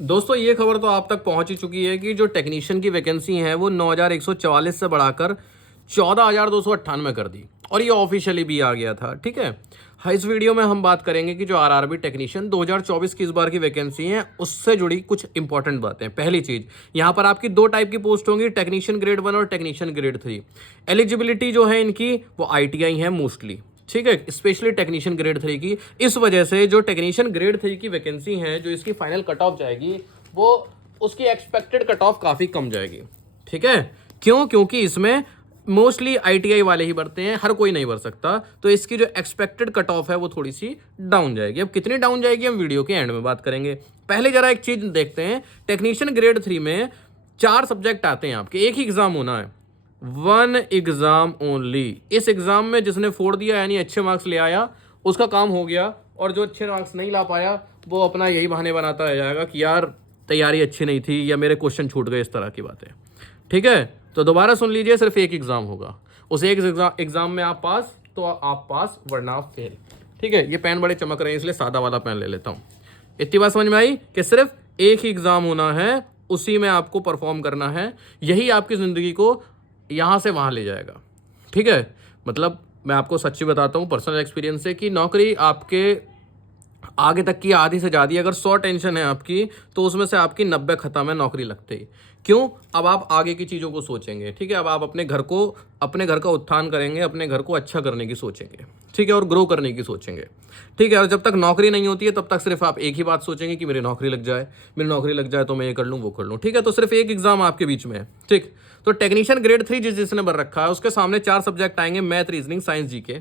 दोस्तों ये खबर तो आप तक पहुंच ही चुकी है कि जो टेक्नीशियन की वैकेंसी है वो 9,144 से बढ़ाकर 14,298 कर दी और ये ऑफिशियली भी आ गया था। ठीक है। हाँ, इस वीडियो में हम बात करेंगे कि जो आरआरबी टेक्नीशियन 2024 की इस बार की वैकेंसी है उससे जुड़ी कुछ इंपॉर्टेंट बातें। पहली चीज, यहाँ पर आपकी दो टाइप की पोस्ट होंगी, टेक्नीशियन ग्रेड 1 और टेक्नीशियन ग्रेड 3। एलिजिबिलिटी जो है इनकी वो आईटीआई है मोस्टली। ठीक है, स्पेशली टेक्नीशियन ग्रेड 3 की। इस वजह से जो टेक्नीशियन ग्रेड 3 की वैकेंसी है, जो इसकी फाइनल कट ऑफ जाएगी, वो उसकी एक्सपेक्टेड कट ऑफ काफ़ी कम जाएगी। ठीक है, क्यों? क्योंकि इसमें मोस्टली आईटीआई वाले ही भरते हैं, हर कोई नहीं भर सकता, तो इसकी जो एक्सपेक्टेड कट ऑफ है वो थोड़ी सी डाउन जाएगी। अब कितनी डाउन जाएगी हम वीडियो के एंड में बात करेंगे। पहले जरा एक चीज देखते हैं, टेक्नीशियन ग्रेड 3 में 4 सब्जेक्ट आते हैं आपके, एक ही एग्जाम होना है, 1 एग्जाम ओनली। इस एग्जाम में जिसने फोड़ दिया यानी अच्छे मार्क्स ले आया उसका काम हो गया, और जो अच्छे मार्क्स नहीं ला पाया वो अपना यही बहाने बनाता रह जाएगा कि यार तैयारी अच्छी नहीं थी या मेरे क्वेश्चन छूट गए, इस तरह की बातें। ठीक है, तो दोबारा सुन लीजिए, सिर्फ एक एग्जाम होगा, उस एक एग्जाम में आप पास तो आप पास, वरना आप फेल। ठीक है, ये पेन बड़े चमक रहे हैं इसलिए सादा वाला पेन ले लेता हूँ। इतनी बात समझ में आई कि सिर्फ एक ही एग्जाम होना है, उसी में आपको परफॉर्म करना है, यही आपकी ज़िंदगी को यहाँ से वहाँ ले जाएगा। ठीक है, मतलब मैं आपको सच्ची बताता हूँ पर्सनल एक्सपीरियंस से कि नौकरी आपके आगे तक की आधी से ज़्यादा, अगर 100 टेंशन है आपकी तो उसमें से आपकी 90 खत्म है नौकरी लगते ही। क्यों? अब आप आगे की चीज़ों को सोचेंगे। ठीक है, अब आप अपने घर का उत्थान करेंगे, अपने घर को अच्छा करने की सोचेंगे। ठीक है, और ग्रो करने की सोचेंगे। ठीक है, और जब तक नौकरी नहीं होती है तब तक सिर्फ आप एक ही बात सोचेंगे कि मेरी नौकरी लग जाए, मेरी नौकरी लग जाए तो मैं ये कर लूँ वो कर लूँ। ठीक है, तो सिर्फ एक एग्जाम आपके बीच में है। ठीक, तो टेक्नीशियन ग्रेड 3 जिसने भर रखा है उसके सामने 4 सब्जेक्ट आएंगे, मैथ, रीजनिंग, साइंस, जीके।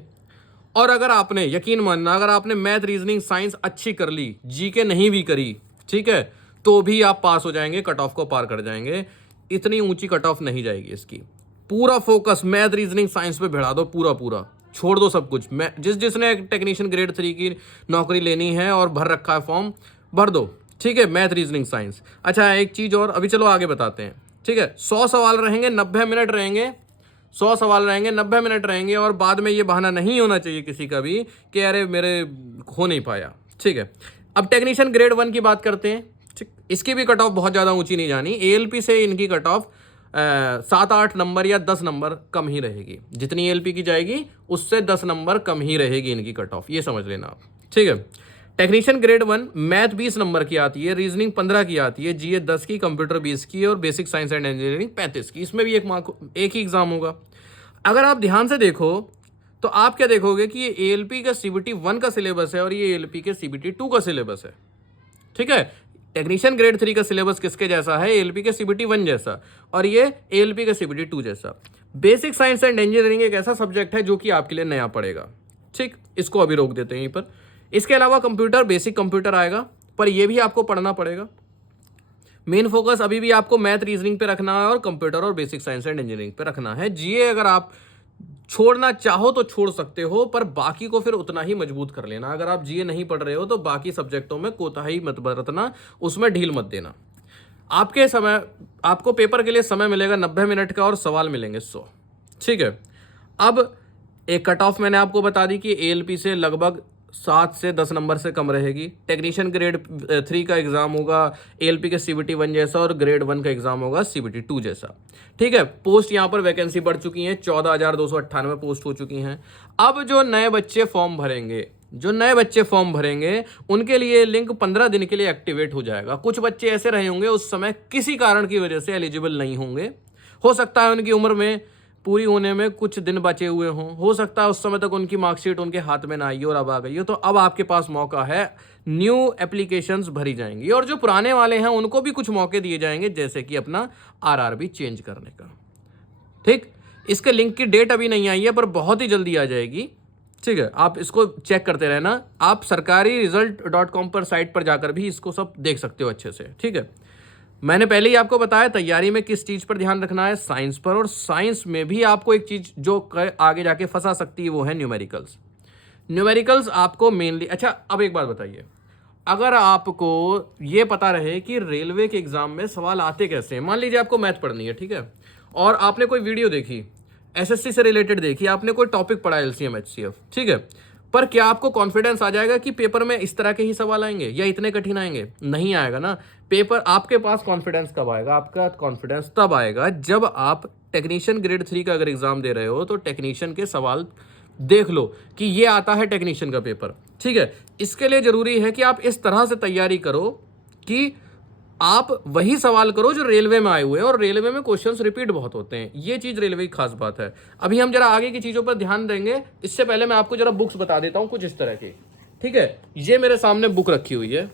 और अगर आपने, यकीन मानना, अगर आपने मैथ, रीजनिंग, साइंस अच्छी कर ली, जीके नहीं भी करी, ठीक है, तो भी आप पास हो जाएंगे, कट ऑफ को पार कर जाएंगे। इतनी ऊंची कट ऑफ नहीं जाएगी इसकी। पूरा फोकस मैथ, रीजनिंग, साइंस पे भिड़ा दो, पूरा पूरा छोड़ दो सब कुछ। मैं जिसने टेक्नीशियन ग्रेड 3 की नौकरी लेनी है और भर रखा है फॉर्म, भर दो। ठीक है, मैथ, रीजनिंग, साइंस। अच्छा, एक चीज और, अभी चलो आगे बताते हैं। ठीक है, 100 सवाल रहेंगे, 90 मिनट रहेंगे, 100 सवाल रहेंगे, 90 मिनट रहेंगे, और बाद में ये बहाना नहीं होना चाहिए किसी का भी कि अरे मेरे हो नहीं पाया। ठीक है, अब टेक्नीशियन ग्रेड 1 की बात करते हैं। ठीक, इसकी भी कट ऑफ बहुत ज़्यादा ऊंची नहीं जानी, एएलपी से इनकी कट ऑफ 7-8 नंबर या 10 नंबर कम ही रहेगी। जितनी एएलपी की जाएगी उससे 10 नंबर कम ही रहेगी इनकी कट ऑफ, ये समझ लेना आप। ठीक है, टेक्नीशियन ग्रेड 1 मैथ 20 नंबर की आती है, रीजनिंग 15 की आती है, जीए 10 की, कंप्यूटर 20 की, और बेसिक साइंस एंड इंजीनियरिंग 35 की। इसमें भी एक ही एग्जाम होगा। अगर आप ध्यान से देखो तो आप क्या देखोगे कि ये एएलपी का सीबीटी 1 का सिलेबस है और ये एएलपी के सीबीटी 2 का सिलेबस है। ठीक है, टेक्नीशियन ग्रेड 3 का सिलेबस किसके जैसा है? एएलपी के सीबीटी 1 जैसा, और ये एएलपी के सीबीटी 2 जैसा। बेसिक साइंस एंड इंजीनियरिंग एक ऐसा सब्जेक्ट है जो कि आपके लिए नया पड़ेगा। ठीक, इसको अभी रोक देते हैं यहीं पर। इसके अलावा कंप्यूटर, बेसिक कंप्यूटर आएगा, पर यह भी आपको पढ़ना पड़ेगा। मेन फोकस अभी भी आपको मैथ, रीजनिंग पे रखना है और कंप्यूटर और बेसिक साइंस एंड इंजीनियरिंग पे रखना है। जीए अगर आप छोड़ना चाहो तो छोड़ सकते हो, पर बाकी को फिर उतना ही मजबूत कर लेना। अगर आप जीए नहीं पढ़ रहे हो तो बाकी सब्जेक्टों में कोताही मत बरतना, उसमें ढील मत देना। आपको पेपर के लिए समय मिलेगा 90 मिनट का और सवाल मिलेंगे 100। ठीक है, अब एक कट ऑफ मैंने आपको बता दी कि एएलपी से लगभग 7 से 10 नंबर से कम रहेगी। टेक्नीशियन ग्रेड 3 का एग्जाम होगा एएलपी के सीबीटी 1 जैसा, और ग्रेड 1 का एग्जाम होगा सीबीटी 2 जैसा। ठीक है, पोस्ट यहाँ पर वैकेंसी बढ़ चुकी है, 14,298 पोस्ट हो चुकी हैं। अब जो नए बच्चे फॉर्म भरेंगे उनके लिए लिंक 15 दिन के लिए एक्टिवेट हो जाएगा। कुछ बच्चे ऐसे रहे होंगे उस समय किसी कारण की वजह से एलिजिबल नहीं होंगे, हो सकता है उनकी उम्र में पूरी होने में कुछ दिन बचे हुए हों, हो सकता है उस समय तक उनकी मार्कशीट उनके हाथ में ना आई हो और अब आ गई हो। तो अब आपके पास मौका है, न्यू एप्लीकेशंस भरी जाएंगी, और जो पुराने वाले हैं उनको भी कुछ मौके दिए जाएंगे, जैसे कि अपना आरआरबी चेंज करने का। ठीक, इसके लिंक की डेट अभी नहीं आई है पर बहुत ही जल्दी आ जाएगी। ठीक है, आप इसको चेक करते रहना। आप sarkari-result.com पर साइट पर जाकर भी इसको सब देख सकते हो अच्छे से। ठीक है, मैंने पहले ही आपको बताया तैयारी में किस चीज़ पर ध्यान रखना है, साइंस पर, और साइंस में भी आपको एक चीज़ जो आगे जाके फंसा सकती है वो है न्यूमेरिकल्स आपको मेनली। अच्छा, अब एक बात बताइए, अगर आपको ये पता रहे कि रेलवे के एग्जाम में सवाल आते कैसे हैं, मान लीजिए आपको मैथ पढ़नी है, ठीक है, और आपने कोई वीडियो देखी, एसएससी से रिलेटेड देखी, आपने कोई टॉपिक पढ़ा एलसीएम एचसीएफ, ठीक है, पर क्या आपको कॉन्फिडेंस आ जाएगा कि पेपर में इस तरह के ही सवाल आएंगे या इतने कठिन आएंगे? नहीं आएगा ना। पेपर आपके पास कॉन्फिडेंस कब आएगा? आपका कॉन्फिडेंस तब आएगा जब आप टेक्नीशियन ग्रेड 3 का अगर एग्जाम दे रहे हो तो टेक्नीशियन के सवाल देख लो कि ये आता है टेक्नीशियन का पेपर, ठीक है। इसके लिए जरूरी है कि आप इस तरह से तैयारी करो कि आप वही सवाल करो जो रेलवे में आए हुए हैं, और रेलवे में क्वेश्चंस रिपीट बहुत होते हैं। ये चीज रेलवे की खास बात है। अभी हम जरा आगे की चीजों पर ध्यान देंगे, इससे पहले मैं आपको जरा बुक्स बता देता हूं कुछ इस तरह की, ठीक है। ये मेरे सामने बुक रखी हुई है,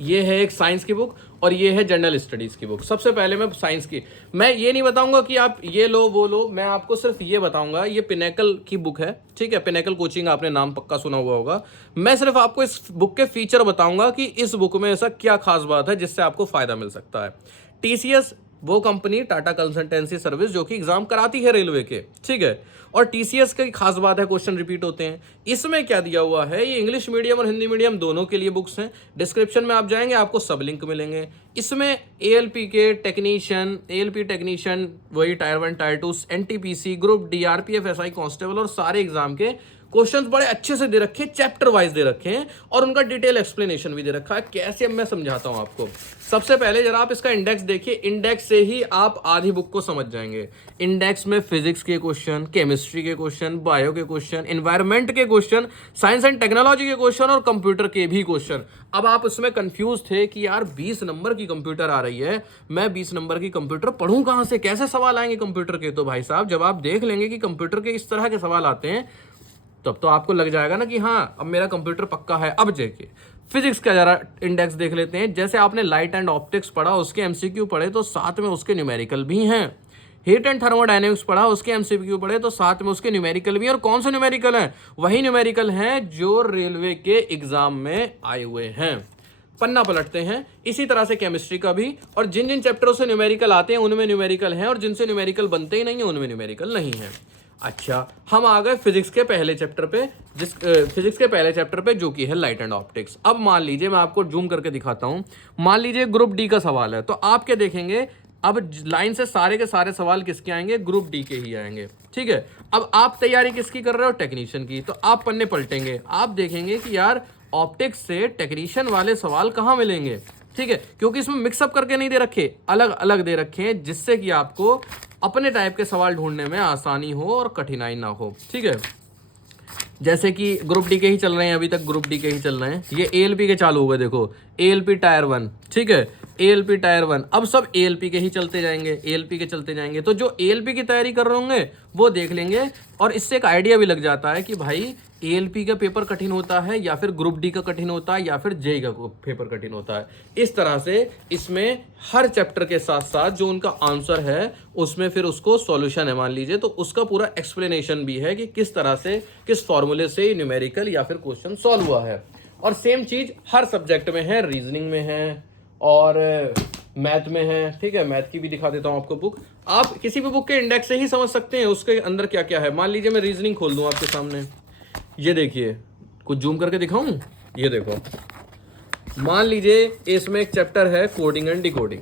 ये है एक साइंस की बुक और ये है जनरल स्टडीज की बुक। सबसे पहले मैं साइंस की, मैं ये नहीं बताऊंगा कि आप ये लो वो लो, मैं आपको सिर्फ ये बताऊंगा, ये पिनेकल की बुक है, ठीक है। पिनेकल कोचिंग, आपने नाम पक्का सुना हुआ होगा। मैं सिर्फ आपको इस बुक के फीचर बताऊंगा कि इस बुक में ऐसा क्या खास बात है जिससे आपको फायदा मिल सकता है। टीसीएस वो कंपनी, टाटा कंसल्टेंसी सर्विस, जो कि एग्जाम कराती है रेलवे के, ठीक है। और टीसीएस की खास बात है क्वेश्चन रिपीट होते हैं। इसमें क्या दिया हुआ है, ये इंग्लिश मीडियम और हिंदी मीडियम दोनों के लिए बुक्स हैं। डिस्क्रिप्शन में आप जाएंगे आपको सब लिंक मिलेंगे। इसमें एएलपी के टेक्नीशियन, एएलपी टेक्नीशियन, वही tyre 1 tyre 2, NTPC, group D, RPF, SI constable और सारे एग्जाम के क्वेश्चंस बड़े अच्छे से दे रखे हैं, चैप्टर वाइज दे रखे हैं और उनका डिटेल एक्सप्लेनेशन भी दे रखा है। कैसे, अब मैं समझाता हूं आपको। सबसे पहले जरा आप इसका इंडेक्स देखिए, इंडेक्स से ही आप आधी बुक को समझ जाएंगे। इंडेक्स में फिजिक्स के क्वेश्चन, केमिस्ट्री के क्वेश्चन, बायो के क्वेश्चन, एनवायरमेंट के क्वेश्चन, साइंस एंड टेक्नोलॉजी के क्वेश्चन और कंप्यूटर के भी क्वेश्चन। अब आप उसमें कंफ्यूज थे कि यार 20 नंबर की कंप्यूटर आ रही है, मैं 20 नंबर की कंप्यूटर पढ़ूं कहां से, कैसे सवाल आएंगे कंप्यूटर के? तो भाई साहब, जब आप देख लेंगे कि कंप्यूटर के इस तरह के सवाल आते हैं, तब तो आपको लग जाएगा ना कि हाँ, अब मेरा कंप्यूटर पक्का है। अब जेके फिजिक्स का जरा इंडेक्स देख लेते हैं। जैसे आपने लाइट एंड ऑप्टिक्स पढ़ा, उसके एमसीक्यू पढ़े तो साथ में उसके न्यूमेरिकल भी हैं। हीट एंड थर्मोडायनेमिक्स पढ़ा, उसके एमसीक्यू पढ़े तो साथ में उसके न्यूमेरिकल भी हैं। और कौन से न्यूमेरिकल हैं? वही न्यूमेरिकल हैं जो रेलवे के एग्जाम में आए हुए हैं। पन्ना पलटते हैं। इसी तरह से केमिस्ट्री का भी, और जिन जिन चैप्टरों से न्यूमेरिकल आते हैं उनमें न्यूमेरिकल हैं, और जिनसे न्यूमेरिकल बनते ही नहीं है उनमें न्यूमेरिकल नहीं है। अच्छा, हम आ गए फिजिक्स के पहले चैप्टर पे, फिजिक्स के पहले चैप्टर पे जो कि है लाइट एंड ऑप्टिक्स। अब मान लीजिए, मैं आपको जूम करके दिखाता हूं, मान लीजिए ग्रुप डी का सवाल है, तो आप क्या देखेंगे? अब लाइन से सारे के सारे सवाल किसके आएंगे? ग्रुप डी के ही आएंगे, ठीक है। अब आप तैयारी किसकी कर रहे हो? टेक्नीशियन की। तो आप पन्ने पलटेंगे, आप देखेंगे कि यार ऑप्टिक्स से टेक्नीशियन वाले सवाल कहाँ मिलेंगे, ठीक है। क्योंकि इसमें मिक्सअप करके नहीं दे रखे, अलग अलग दे रखे हैं, जिससे कि आपको अपने टाइप के सवाल ढूंढने में आसानी हो और कठिनाई ना हो, ठीक है। जैसे कि ग्रुप डी के ही चल रहे हैं, अभी तक ग्रुप डी के ही चल रहे हैं। ये एएलपी के चालू हो गए, देखो एएलपी टायर 1, ठीक है, एएलपी टायर 1। अब सब एएलपी के ही चलते जाएंगे, एएलपी के चलते जाएंगे। तो जो एएलपी की तैयारी कर रहे होंगे वो देख लेंगे, और इससे एक आइडिया भी लग जाता है कि भाई एएलपी का पेपर कठिन होता है या फिर ग्रुप डी का कठिन होता है या फिर जेई का पेपर कठिन होता है। इस तरह से इसमें हर चैप्टर के साथ साथ जो उनका आंसर है उसमें फिर उसको सॉल्यूशन है मान लीजिए, तो उसका पूरा एक्सप्लेनेशन भी है कि किस तरह से, किस फॉर्मूले से न्यूमेरिकल या फिर क्वेश्चन सॉल्व हुआ है। और सेम चीज हर सब्जेक्ट में है, रीजनिंग में है और मैथ में है, ठीक है। मैथ की भी दिखा देता हूं आपको बुक, आप किसी भी बुक के इंडेक्स से ही समझ सकते हैं उसके अंदर क्या क्या है। मान लीजिए मैं रीजनिंग खोल दूं आपके सामने, ये देखिए, कुछ जूम करके दिखाऊं, ये देखो, मान लीजिए इसमें एक चैप्टर है कोडिंग एंड डिकोडिंग,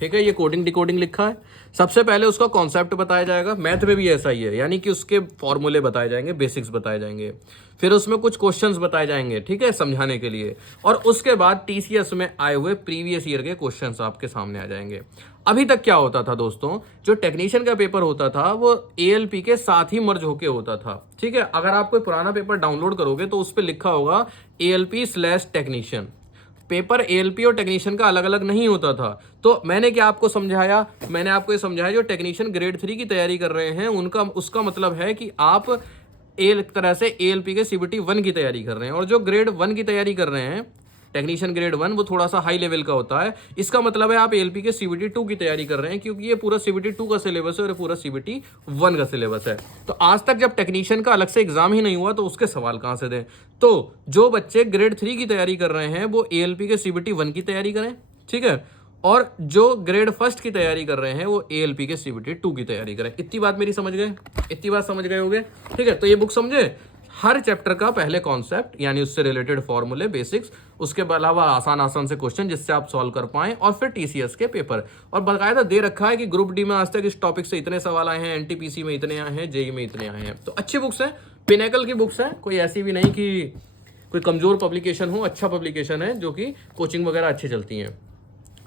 ठीक है। ये कोडिंग डिकोडिंग लिखा है। सबसे पहले उसका कॉन्सेप्ट बताया जाएगा, मैथ में भी ऐसा ही है, यानी कि उसके फॉर्मूले बताए जाएंगे, बेसिक्स बताए जाएंगे, फिर उसमें कुछ क्वेश्चंस बताए जाएंगे, ठीक है, समझाने के लिए। और उसके बाद टीसीएस में आए हुए प्रीवियस ईयर के क्वेश्चंस आपके सामने आ जाएंगे। अभी तक क्या होता था दोस्तों, जो टेक्नीशियन का पेपर होता था वो एएलपी के साथ ही मर्ज होके होता था, ठीक है। अगर आप कोई पुराना पेपर डाउनलोड करोगे तो उस पर लिखा होगा एएलपी/टेक्नीशियन। पेपर एएलपी और टेक्नीशियन का अलग अलग नहीं होता था। तो मैंने क्या आपको समझाया? मैंने आपको ये समझाया जो टेक्नीशियन ग्रेड 3 की तैयारी कर रहे हैं उनका, उसका मतलब है कि आप एक तरह से एएलपी के सीबीटी 1 की तैयारी कर रहे हैं, और जो ग्रेड 1 की तैयारी कर रहे हैं टेक्नीशियन ग्रेड 1 वो थोड़ा सा हाई लेवल का होता है। इसका मतलब है आप एएलपी के सीबीटी 2 की तैयारी कर रहे हैं, क्योंकि ये पूरा सीबीटी 2 का सिलेबस है और पूरा सीबीटी 1 का सिलेबस है। तो आज तक जब टेक्नीशियन का अलग से एग्जाम ही नहीं हुआ तो उसके सवाल कहां से दें? तो जो बच्चे ग्रेड 3 की तैयारी कर रहे हैं वो एएलपी के सीबीटी 1 की तैयारी करें, ठीक है, और जो ग्रेड 1 की तैयारी कर रहे हैं वो एएलपी के सीबीटी 2 की तैयारी करें। इतनी बात मेरी समझ गए? इतनी बात समझ गए होंगे, ठीक है। तो ये बुक समझे, हर चैप्टर का पहले कॉन्सेप्ट यानी उससे रिलेटेड फॉर्मूले, बेसिक्स, उसके अलावा आसान आसान से क्वेश्चन जिससे आप सॉल्व कर पाएं, और फिर टीसीएस के पेपर। और बाकायदा दे रखा है कि ग्रुप डी में आज तक इस टॉपिक से इतने सवाल आए हैं, एनटीपीसी में इतने आए हैं, जेई में इतने आए हैं। तो अच्छी बुक्स हैं, पिनेकल की बुक्स हैं, कोई ऐसी भी नहीं कि कोई कमज़ोर पब्लिकेशन हो, अच्छा पब्लिकेशन है जो कि कोचिंग वगैरह अच्छी चलती हैं।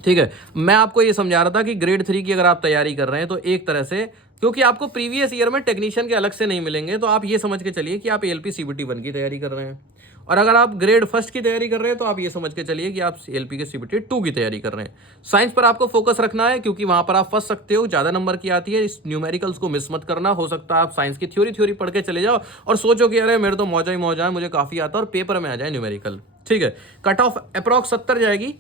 ठीक है, मैं आपको ये समझा रहा था कि ग्रेड 3 की अगर आप तैयारी कर रहे हैं तो एक तरह से, क्योंकि आपको प्रीवियस ईयर में टेक्नीशियन के अलग से नहीं मिलेंगे, तो आप ये समझ के चलिए कि आप एएलपी सीबीटी 1 की तैयारी कर रहे हैं। और अगर आप ग्रेड फर्स्ट की तैयारी कर रहे हैं तो आप ये समझ के चलिए कि आप एएलपी के सीबीटी 2 की तैयारी कर रहे हैं। साइंस पर आपको फोकस रखना है क्योंकि वहां पर आप फंस सकते हो, ज़्यादा नंबर की आती है। इस न्यूमेरिकल्स को मिस मत करना। हो सकता है आप साइंस की थ्योरी पढ़ के चले जाओ और सोचो कि अरे मेरे तो मौजा ही मौजा है, मुझे काफ़ी आता है, और पेपर में आ जाए न्यूमेरिकल। ठीक है, कट ऑफ अप्रॉक्स 70 जाएगी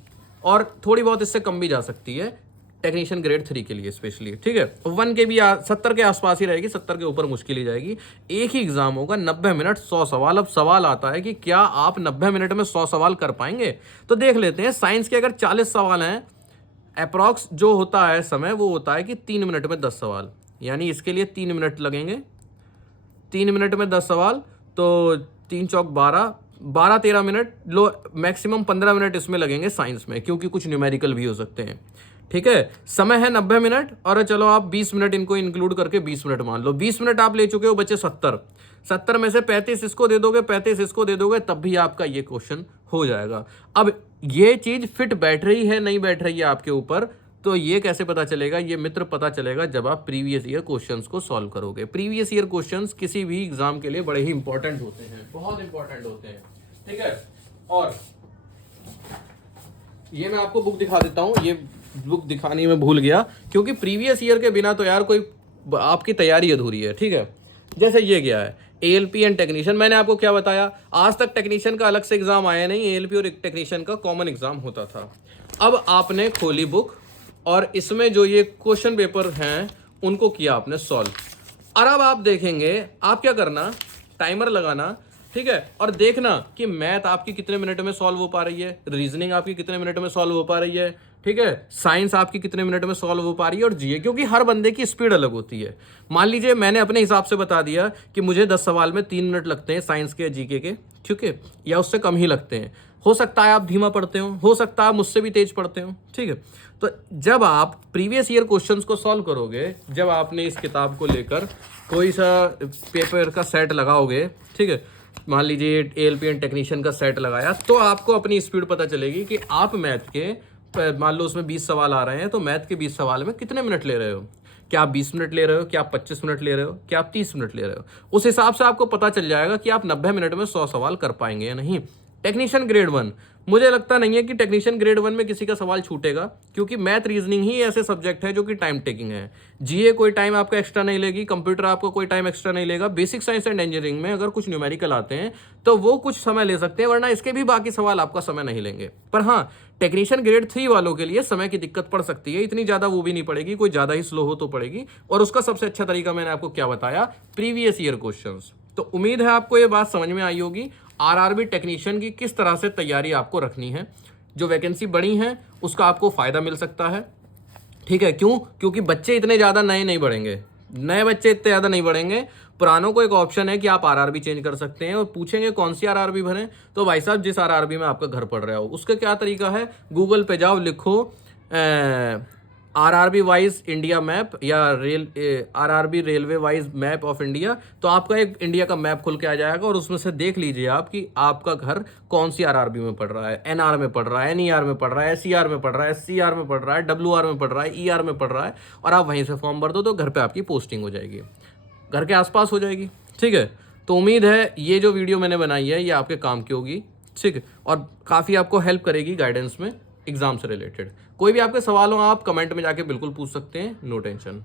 और थोड़ी बहुत इससे कम भी जा सकती है टेक्नीशियन ग्रेड 3 के लिए स्पेशली। ठीक है, 1 के भी 70 के आसपास ही रहेगी, 70 के ऊपर मुश्किल ही जाएगी। एक ही एग्जाम होगा, 90 मिनट 100 सवाल। अब सवाल आता है कि क्या आप 90 मिनट में 100 सवाल कर पाएंगे? तो देख लेते हैं। साइंस के अगर 40 सवाल हैं, अप्रॉक्स जो होता है समय वो होता है कि 3 मिनट में 10 सवाल, यानी इसके लिए 3 मिनट लगेंगे। 3 मिनट में 10 सवाल, तो 3 चौक 12-13 मिनट, लो मैक्सिमम 15 मिनट इसमें लगेंगे साइंस में, क्योंकि कुछ न्यूमेरिकल भी हो सकते हैं। ठीक है, समय है 90 मिनट, और चलो आप 20 मिनट इनको इंक्लूड करके 20 मिनट मान लो। 20 मिनट आप ले चुके हो, बचे 70 में से 35 इसको दे दोगे, 35 इसको दे दोगे, तब भी आपका ये क्वेश्चन हो जाएगा। अब ये चीज फिट बैठ रही है नहीं बैठ रही है आपके ऊपर, तो ये कैसे पता चलेगा? ये मित्र पता चलेगा जब आप प्रीवियस ईयर क्वेश्चंस को सॉल्व करोगे। प्रीवियस ईयर क्वेश्चंस किसी भी एग्जाम के लिए बड़े ही इंपॉर्टेंट होते हैं, बहुत इंपॉर्टेंट होते हैं। ठीक है, और ये मैं आपको बुक दिखा देता हूं। ये बुक दिखानी में भूल गया, क्योंकि प्रीवियस ईयर के बिना तो यार कोई आपकी तैयारी अधूरी है। ठीक है, जैसे ये गया है एएलपी एंड टेक्नीशियन। मैंने आपको क्या बताया, आज तक टेक्नीशियन का अलग से एग्जाम आया नहीं, एएलपी और टेक्नीशियन का कॉमन एग्जाम होता था। अब आपने खोली बुक और इसमें जो ये क्वेश्चन पेपर हैं उनको किया आपने सॉल्व। और अब आप देखेंगे, आप क्या करना, टाइमर लगाना। ठीक है, और देखना कि मैथ आपकी कितने मिनट में सॉल्व हो पा रही है, रीजनिंग आपकी कितने मिनट में सॉल्व हो पा रही है। ठीक है, साइंस आपकी कितने मिनट में सॉल्व हो पा रही है, और जीए, क्योंकि हर बंदे की स्पीड अलग होती है। मान लीजिए मैंने अपने हिसाब से बता दिया कि मुझे 10 सवाल में 3 मिनट लगते हैं साइंस के जीके के, ठीक है, या उससे कम ही लगते हैं। हो सकता है आप धीमा पढ़ते हो सकता है आप मुझसे भी तेज पढ़ते हो। ठीक है, तो जब आप प्रीवियस ईयर क्वेश्चंस को सॉल्व करोगे, जब आपने इस किताब को लेकर कोई सा पेपर का सेट लगाओगे, ठीक है, मान लीजिए एएलपी एंड टेक्नीशियन का सेट लगाया, तो आपको अपनी स्पीड पता चलेगी कि आप मैथ के, मान लो उसमें 20 सवाल आ रहे हैं, तो मैथ के 20 सवाल में कितने मिनट ले रहे हो। क्या आप 20 मिनट ले रहे हो, क्या आप 25 मिनट ले रहे हो, क्या आप 30 मिनट ले रहे हो। उस हिसाब से आपको पता चल जाएगा कि आप 90 मिनट में 100 सवाल कर पाएंगे या नहीं। टेक्नीशियन ग्रेड 1, मुझे लगता नहीं है कि टेक्नीशियन ग्रेड 1 में किसी का सवाल छूटेगा, क्योंकि मैथ रीजनिंग ही ऐसे सब्जेक्ट है जो कि टाइम टेकिंग है। जीए कोई टाइम आपका एक्स्ट्रा नहीं लेगी, कंप्यूटर आपको कोई टाइम एक्स्ट्रा नहीं लेगा। बेसिक साइंस एंड इंजीनियरिंग में अगर कुछ न्यूमेरिकल आते हैं तो वो कुछ समय ले सकते हैं, वरना इसके भी बाकी सवाल आपका समय नहीं लेंगे। पर हाँ, टेक्नीशियन ग्रेड 3 वालों के लिए समय की दिक्कत पड़ सकती है, इतनी ज्यादा वो भी नहीं पड़ेगी, कोई ज्यादा ही स्लो हो तो पड़ेगी। और उसका सबसे अच्छा तरीका मैंने आपको क्या बताया, प्रीवियस ईयर क्वेश्चंस। तो उम्मीद है आपको ये बात समझ में आई होगी, आरआरबी टेक्नीशियन की किस तरह से तैयारी आपको रखनी है। जो वैकेंसी बढ़ी है उसका आपको फायदा मिल सकता है। ठीक है, क्यों? क्योंकि बच्चे इतने ज्यादा नए नहीं बढ़ेंगे, नए बच्चे इतने ज्यादा नहीं बढ़ेंगे। पुरानों को एक ऑप्शन है कि आप आरआरबी चेंज कर सकते हैं। और पूछेंगे कौन सी आरआरबी भरें, तो भाई साहब जिस आरआरबी में आपका घर पड़ रहा हो, उसका क्या तरीका है, गूगल पे जाओ, लिखो आरआरबी वाइज इंडिया मैप या RRB railway wise map of India, तो आपका एक इंडिया का मैप खुल के आ जाएगा। और उसमें से देख लीजिए आप कि आपका घर कौन सी आरआरबी में पड़ रहा है, एनआर में पड़ रहा है, एनईआर में पड़ रहा है, एसईआर में पड़ रहा है, एससीआर में पड़ रहा है, डब्ल्यूआर में पड़ रहा है, ईआर में पड़ रहा है, और आप वहीं से फॉर्म भर दो तो घर पर आपकी पोस्टिंग हो जाएगी, घर के आसपास हो जाएगी। ठीक है, तो उम्मीद है ये जो वीडियो मैंने बनाई है ये आपके काम की होगी। ठीक है, और काफ़ी आपको हेल्प करेगी गाइडेंस में एग्जाम से रिलेटेड। कोई भी आपके सवाल हो आप कमेंट में जाके बिल्कुल पूछ सकते हैं, नो टेंशन।